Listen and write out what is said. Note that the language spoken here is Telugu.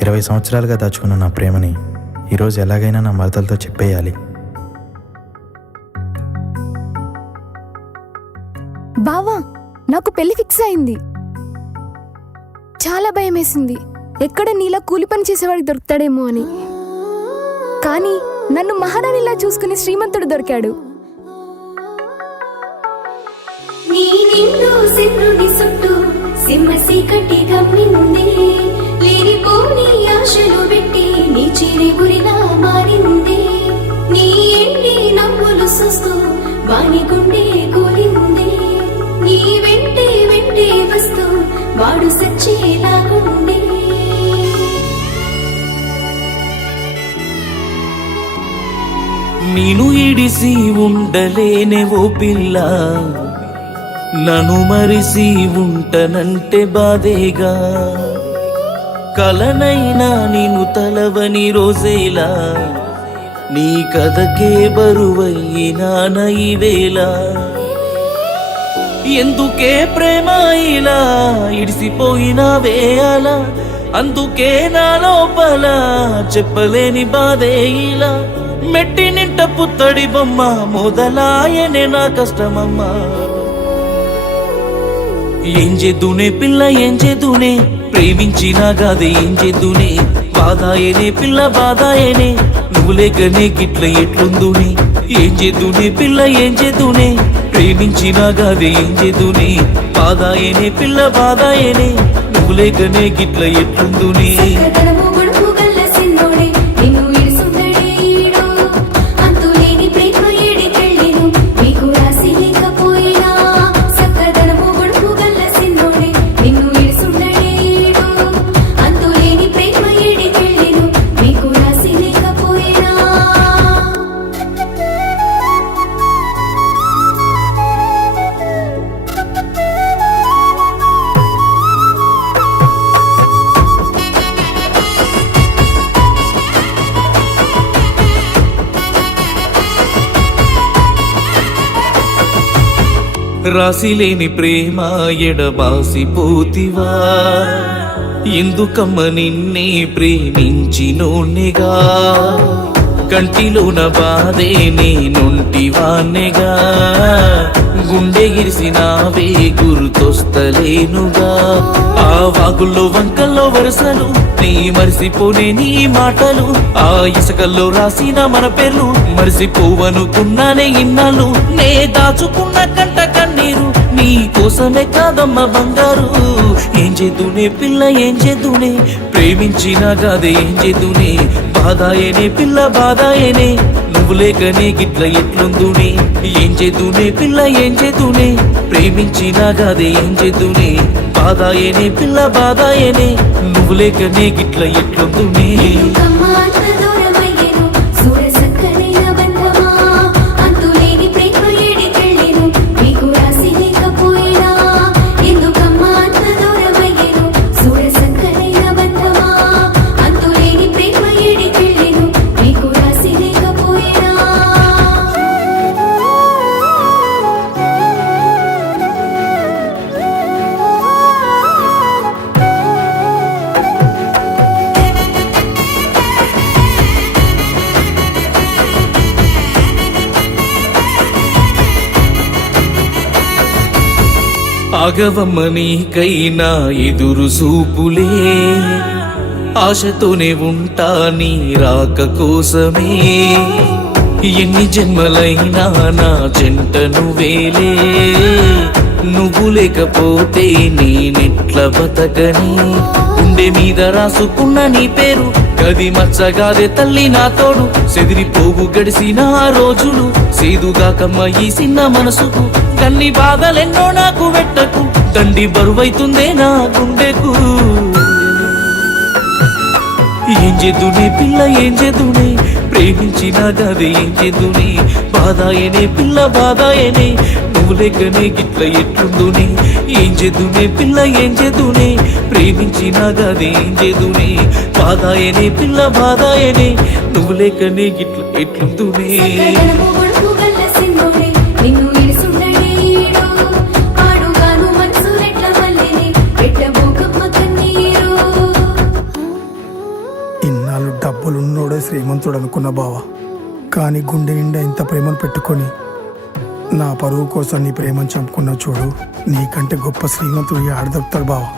20 సంవత్సరాలుగా దాచుకున్న నా ప్రేమని ఈరోజు ఎలాగైనా నా మరదలతో చెప్పేయాలి. బావా, నాకు పెళ్లి ఫిక్స్ అయింది. చాలా భయం వేసింది, ఎక్కడ నీలా కూలి పని చేసేవాడికి దొరుకుతాడేమో అని. కానీ నన్ను మహారాణిలా చూసుకుని శ్రీమంతుడు దొరికాడు. నీ నిండు సిన్నుని సుట్టు సింహసి కట్టి గమ్మింది, లేనిపోని ఆశలు పెట్టి నీ చిరి గురిలా మారింది. నీ ఎండి నవ్వులు చూస్తూ వాని గుండె కూలింది. నీ వెంటే వెంటే వస్తూ వాడు సచ్చేలాగుండే. నేను ఇడిసి ఉండలేనే ఓ పిల్ల, నన్ను మరిసి ఉంటనంటే బాధేగా. కలనైనా నేను తలవని రోజేలా, నీ కథకే బరువయ్యినాన ఈవేళ. ఎందుకే ప్రేమ ఇలా ఇడిసిపోయినావే అలా, అందుకే నా లోపల చెప్పలేని బాధే ఇలా. మెట్టి నింట పుత్తడి బొమ్మ మొదలాయనే నా కష్టమమ్మా. ఏం చేద్దునే పిల్ల ఏం చేద్దునే, ప్రేమించినా గాదే ఏం చేద్దునే. బాధాయనే పిల్ల బాధాయనే, నువ్వు లేకనే గిట్ల ఎట్లుందునే. ఏం చేద్దునే పిల్ల ఏం చేద్దునే, ప్రేమించినా గాదే ఏం చేద్దునే. బాధాయనే పిల్ల బాధాయనే, నువ్వు లేకనే గిట్ల ఎట్లుందునే. రాసిలేని ప్రేమ ఎడబాసిపోతివా, ఎందుకమ్మ నిన్నే ప్రేమించినోనిగా. కంటిలోన బాధే నేనుంటివాన్నెగా, గుండె గిరిసినావే గుర్తొస్తలేనుగా. ఆ వాగుల్లో వంకల్లో వరుసలు నీ మరిసిపోనే నీ మాటలు, ఆ ఇసుకల్లో రాసిన మన పేర్లు మరిసిపోవనుకున్నానే ఇన్నాళ్ళు. నే దాచుకున్న కంట కన్నీరు నీ కోసమే కాదమ్మ బంగారు. ఏం చేద్దునే పిల్ల ఏం చేద్దునే, ప్రేమించినా కాదే ఏం చేద్దునే. బాధాయనే పిల్ల బాధాయనే, నువ్వు లేకనే గిట్ల ఎట్లుందునే. ఏం చేద్దునే పిల్ల ఏం చేద్దునే, ప్రేమించినా కాదే ఏం చేద్దునే. బాధాయనే పిల్ల బాధాయనే, నువ్వు లేకనే గిట్ల ఎట్లుందునే. ఆగవమ్మ నీకైనా ఎదురు చూపులే, ఆశతోనే ఉంటా నీ రాక కోసమే. ఎన్ని జన్మలైనా నా జంట నువ్వేలే, నువ్వు లేకపోతే నేనెట్ల బతకని. గుండె మీద రాసుకున్న నీ పేరు గది మచ్చగాదే తల్లి నా తోడు. సెదిరిపోవు గడిసిన రోజులు సేదుగాకమ్మ ఈ చిన్న మనసుకు. కన్ని బాధలెన్నో నాకు వెట్టకు, దండి బరువైతుందే నా గుండెకు. ఏం చేద్దునే పిల్ల ఏం చేద్దునే, ప్రేమించినా గదే ఏం చేద్దునే. బాధాయనే పిల్ల బాధాయనే, నువ్వు లేకనే గిట్ల ఎట్లుందునే. ఏం చేద్దునే పిల్ల ఏం చేద్దునే, ప్రేమించినా గదే ఏం చేద్దునే. బాధాయనే పిల్ల బాధాయనే, నువ్వు లేకనే గిట్ల ఎట్లుందునే. శ్రీమంతుడు అనుకున్న బావా, కానీ గుండె నిండా ఇంత ప్రేమను పెట్టుకొని నా పరువు కోసం నీ ప్రేమను చంపుకున్న చూడు, నీకంటే గొప్ప శ్రీమంతుడు ఆడదొరుకుతాడు బావా.